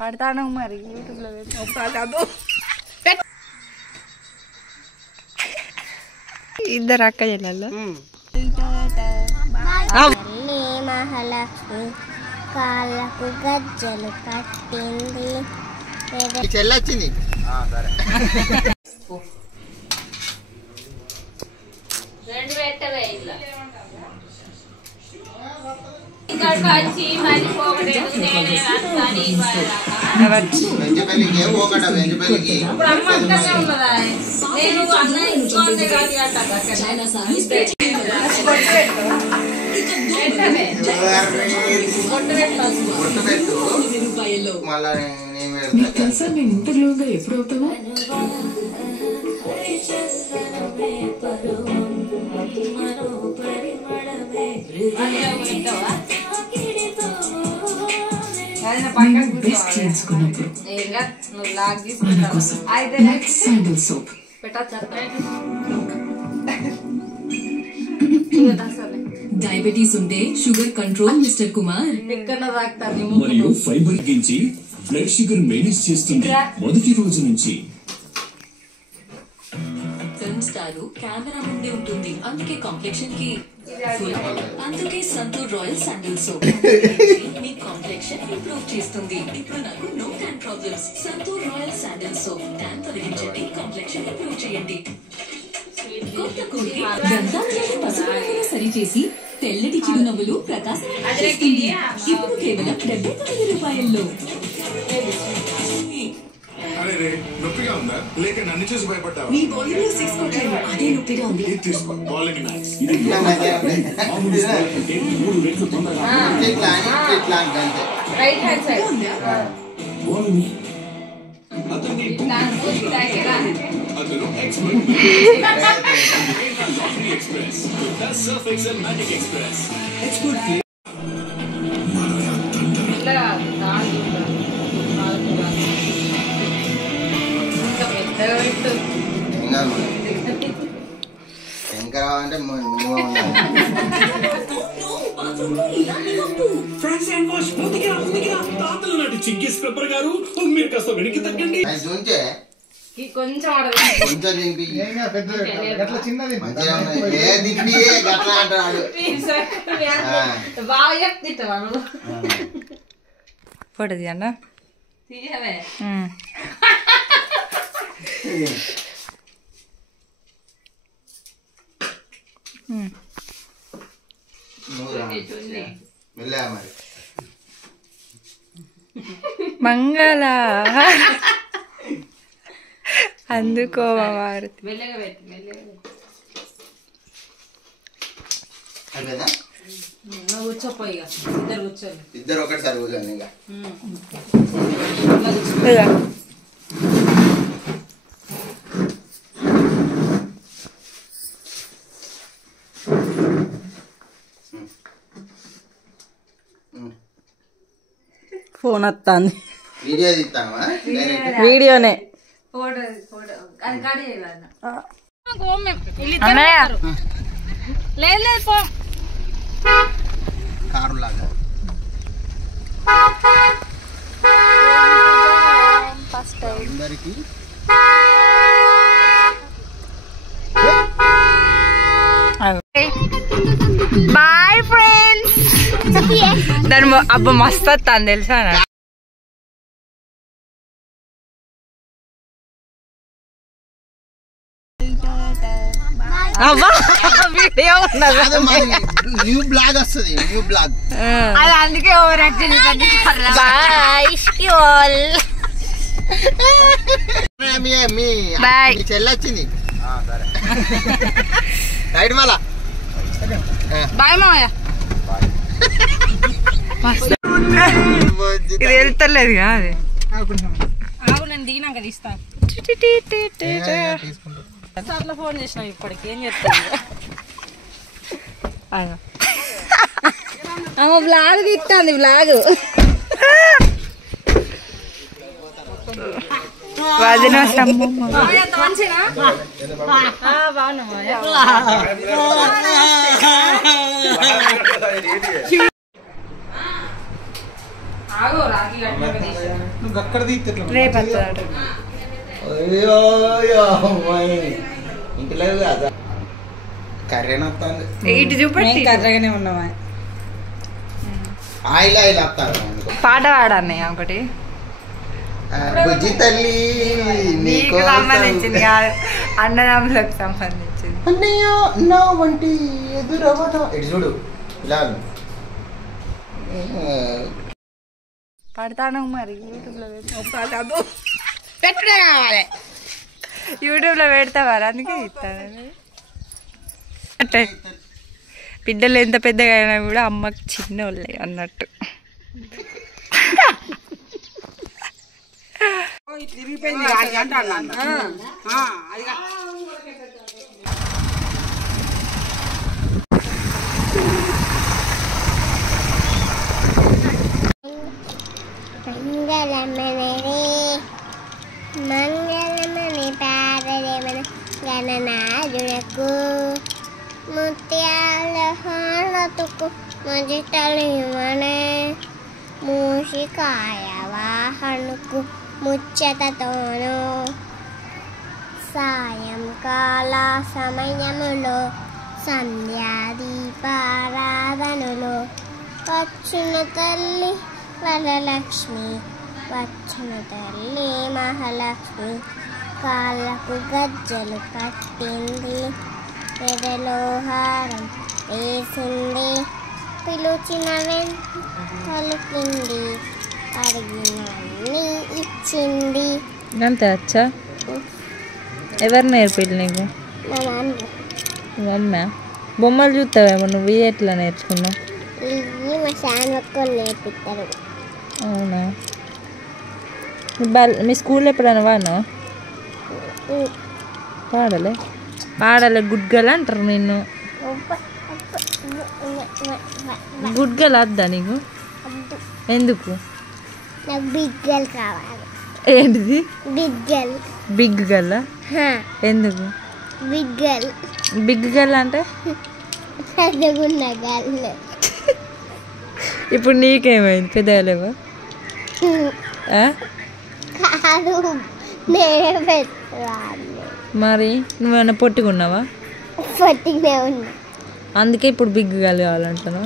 పడతాను మరి యూట్యూబ్లో ఇద్దరు అక్క చెల్లెళ్ళు మహాలక్ష్మి కాళ్ళకు గజ్జలు కట్టింది చెల్లొచ్చింది రెండు పెట్టవే ఇలా వచ్చి మరి పోగలేదు నేనే రాస్తాను వెంజపల్లికి పోకట వెంజపల్లికి ఇప్పుడు అమ్మ అక్కడే ఉన్నదా నేను అన్న ఇంకోనే కాదు మళ్ళా ఇంటర్వ్యూగా ఎప్పుడు అవుతావా డయాబెటీస్ ఉంటే షుగర్ కంట్రోల్ మిస్టర్ కుమార్ మరియు ఫైబర్ గించి బ్లడ్ షుగర్ మేనేజ్ చేస్తుంది మొదటి రోజు నుంచి. ఫిల్మ్ స్టార్ కెమెరా ముందే ఉంటుంది, అందుకే కాంప్లెక్షన్ కి అందుకే సంతూర్ రాయల్ శాండిల్ సోప్ మీ కాంప్లెక్షన్ ఇంప్రూవ్ చేస్తుంది. ఇప్పుడు నాకు no tan problems. Santoor royal sandal soap tan తొలగించండి, కాంప్లెక్షన్ ఇంప్రూవ్ చేయండి. కొత్త కోటి దంతాలను పసుపు రంగులో సరిచేసి తెల్లటి చిరునవ్వులు ప్రకాశం ఇప్పుడు కేవలం 79 రూపాయల్లో. నొప్పిగా ఉందా లేక నన్ను చూసి భయపడ్డావా? నీ బాడీలో 6 కొట్టాను, అదే నొప్పిగా ఉంది. తీసుకో bowling max. Right hand side అతన్ని express surf excel magic express expert Shankara అంటే తాతల నాటి చింగిస్ పెప్పర్ గారు మీరు కాస్త వెనక్కి తగ్గండి. చూంచే కొంచెం కొంచెం దింపి మంచిగా ఏ దింపి గట్లా అంటాడు బాగా చెప్తా ఫోటో తీయన్న తీయవే మెల్లగా మరి మంగళ అందుకోవా మారుతి మెల్లగా పెట్టి మెల్లగా అయిపోయిందా? నువ్వు కూర్చోపోయి ఇద్దరు కూర్చోండి. ఇద్దరు ఒకటిసారి కూర్చోండి ఇంకా ఫోన్ వస్తుంది వీడియో తీస్తాను వీడియోనే లేదు లేదు పో కారు లాగా అందరికి బాయ్ ఫ్రెండ్స్. దాని అబ్బా మస్తు వస్తాను తెలుసా. వీడియో న్యూ బ్లాగ్ వస్తుంది న్యూ బ్లాగ్ అది అందుకే ఓవర్ యాక్టింగ్. బాయ్ చెల్లొచ్చింది రైట్ మళ్ళా బాయ్ మామయ్య. ఇది వెళ్తలేదు అది. ఆగు నేను దిగినాక తీస్తాను. అట్లా ఫోన్ చేసినావు ఇప్పటికి ఏం చెప్తాను. బ్లాగ్ తీస్తుంది బ్లాగ్. వదిన అమ్మమ్మ రేపు వస్తాడు ఇంట్లో కదా కర్రీని వస్తుంది ఇటు చూపెట్టి కర్రగానే ఉన్నావా ఆయిల్ ఆయిల్ వస్తారు పాట పాడన్నయ్య ఒకటి బుజ్జి తల్లి నీకు సంబంధించింది కాదు అన్నదమ్ములకు సంబంధించింది అన్నయ్య నా వంటి ఎదురవదా ఇటు చూడు ఇలా పడతాను మరి యూట్యూబ్లో పెట్టుడే కావాలి యూట్యూబ్లో పెడతావారు అందుకే ఇస్తాను అంటే బిడ్డలు ఎంత పెద్దగా అయినా కూడా అమ్మకి చిన్న వాళ్ళే అన్నట్టు మంగళమని పాడలేమన గణనాథులకు ముత్యాల హారతుకు ముజిటలిమనే మూషికాయ వాహనుకు ముచ్చటతోను సాయంకాల సమయములో సంధ్యాదీపారాధనలో వచ్చున తల్లి వరలక్ష్మి వచ్చున తల్లి మహాలక్ష్మి కాళ్ళకు గజ్జలు కట్టింది ఎదలో హారం వేసింది పిలుచిన పలికింది అడిగినవన్నీ ఇచ్చింది అంతే అచ్చా ఎవరు నేర్పిల్లు నీకు మా నాన్న అమ్మ బొమ్మలు చూస్తావేమో నువ్వు ఎట్లా నేర్చుకున్నావు ఇవి మా శాన్ ఒక్కరు నేర్పిస్తారు అవునా మీ స్కూల్లో ఎప్పుడైనా వాడినావా పాడలే పాడలే గుడ్ గర్ల్ అంటారు నిన్ను గుడ్ గర్ల్ వద్దా నీకు ఎందుకు నాకు బిగ్ గర్ల్ కావాలి ఏంటిది బిగ్ గర్ల్ బిగ్ గర్ల్ ఎందుకు బిగ్ గర్ల్ బిగ్ గర్ల్ అంటే పెద్దగున్న గర్ల్ ఇప్పుడు నీకేమైంది పెద్దలేవా కాదు నేనే పెట్టాలి మరి నువ్వేమైనా పొట్టుకున్నావా పట్టినే ఉన్నా అందుకే ఇప్పుడు బిగ్ గర్ల్ కావాలంటాను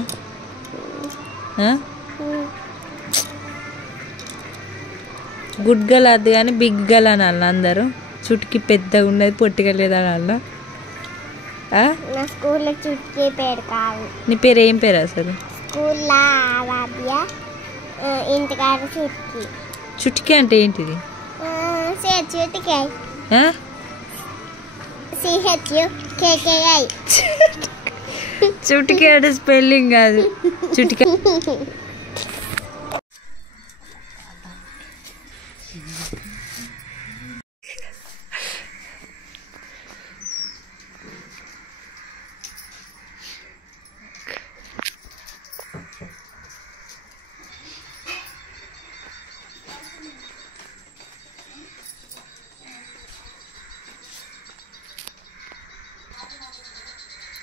గుడ్ గర్ల్ అది కానీ బిగ్ గర్ల్ అని అన్న అందరూ చుట్టుకి పెద్దగా ఉన్నది పొట్టిగా లేదని అన్న నా స్కూల్లో చుట్కీ పేరు కాదు నీ పేరు ఏం పేరు అసలు స్కూల్లో ఆరాధ్య ఇంటికాడ చుట్కీ చుట్టుకి అంటే ఏంటిది చుట్టికాయ CHUKKI చుట్టుకి అంటే స్పెల్లింగ్ కాదు చుట్టుకి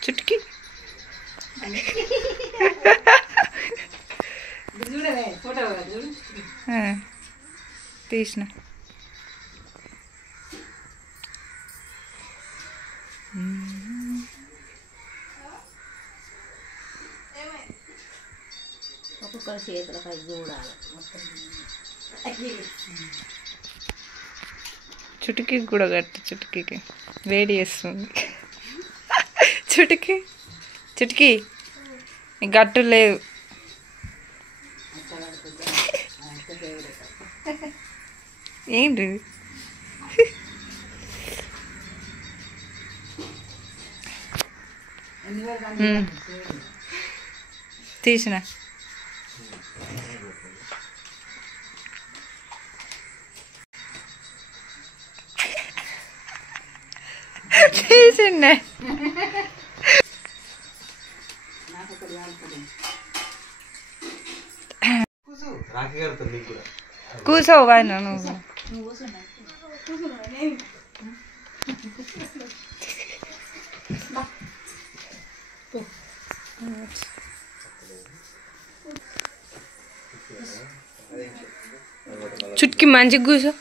చుట్టుకి తీసిన చుట్టుకి కూడా కట్టు చుట్టుకి వేడి చేస్తుంది చుట్టుకి చుట్టుకి గట్టు లేదు ఏంటి తీసిన తీసిండే కూర్చోవు ఆయన నువ్వు చుట్కి మంచిగా కూర్చో.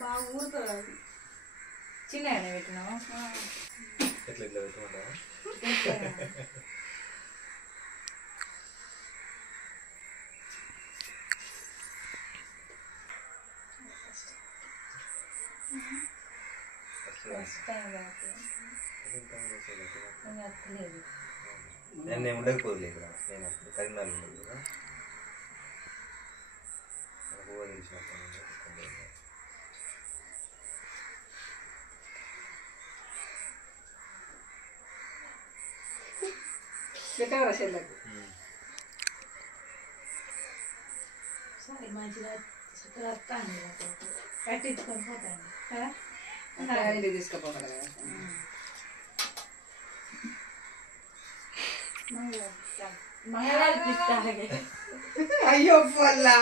బాగా ఊరుతుంది అది. చిన్న పెట్టినావా? నేను ఉండకపోదు ఇక్కడ, నేను అప్పుడు కరీంనగర్ ఉండదు కదా, నాకు తెలిసినప్పుడు పెట్టవరా చెల్లకు సరే మంచిగా వస్తాను కట్టించుకొని పోతాను కదా. ఇంటికి తీసుకుపోతా కదా. అయ్యో పొల్లా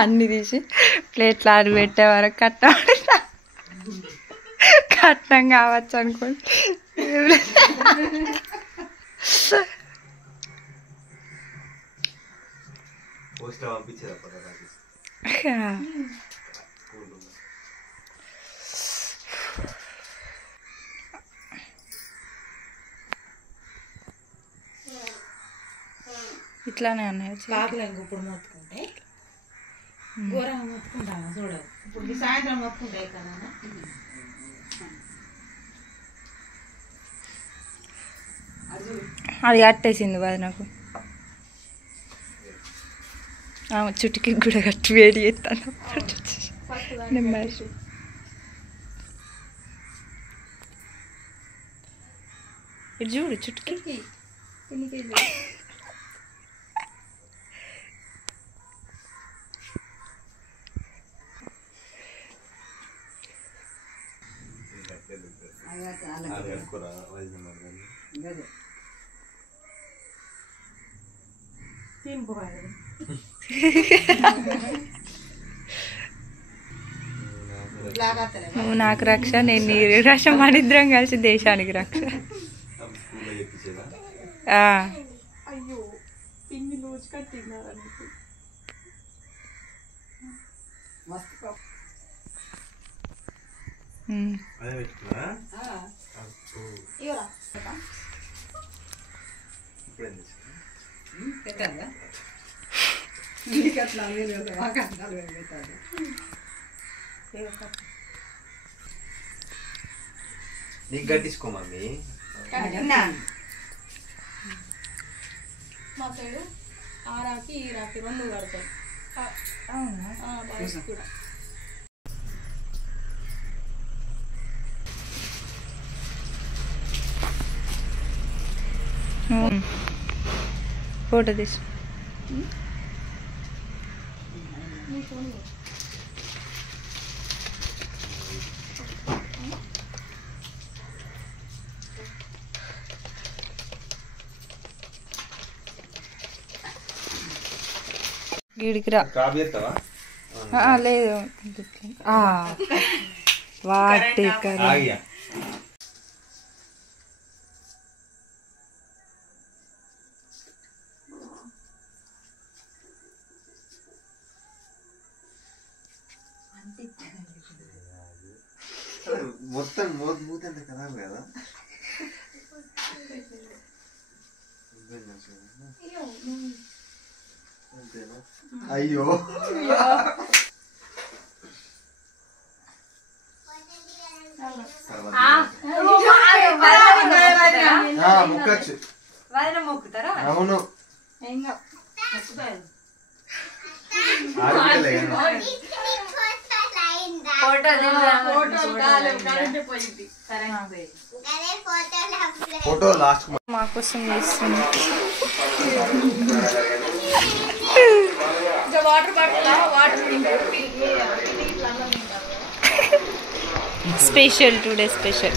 అన్ని తీసి ప్లేట్లు ఆరు పెట్టే వరకు కట్నం కావచ్చు అనుకోండి. పోస్ట్ పంపించేది అప్పుడు నాకు. ఇట్లానే అన్నాయి. కాకులను ఇప్పుడు మొత్తుకుంటే ఘోరంగా మొత్తుకుంటాను చూడవు. ఇప్పుడు సాయంత్రం మొత్తుకుంటాయి కదా. అది కట్టేసింది బాధ నాకు. చుట్టుకి కూడా కట్టి వేడి చేస్తాను. ఇటు చూడు చుట్టుకి. నువ్వు నాకు రక్ష, నేను నీ రక్ష, మన ఇద్దరం కలిసి దేశానికి రక్ష. అయ్యో పిన్ని రోజు కట్టినారు మస్తు. పెట్టాలా నీకు అట్లా పెట్టాలి. నీకు కట్టించుకో మమ్మీ. మా సైడు ఆ రాకి ఈ రాకి రెండు కడతాయి. అవునా కూడా ఫోటో తీసు. వీడికి రా. లేదు వాటి మొత్తం మూత ఎంత కదా కదా. అయ్యో వదిన మొక్కుతారా? అవును ఇంకా ఫోటో లాస్ట్ మా కోసం చేస్తుంది. Special today special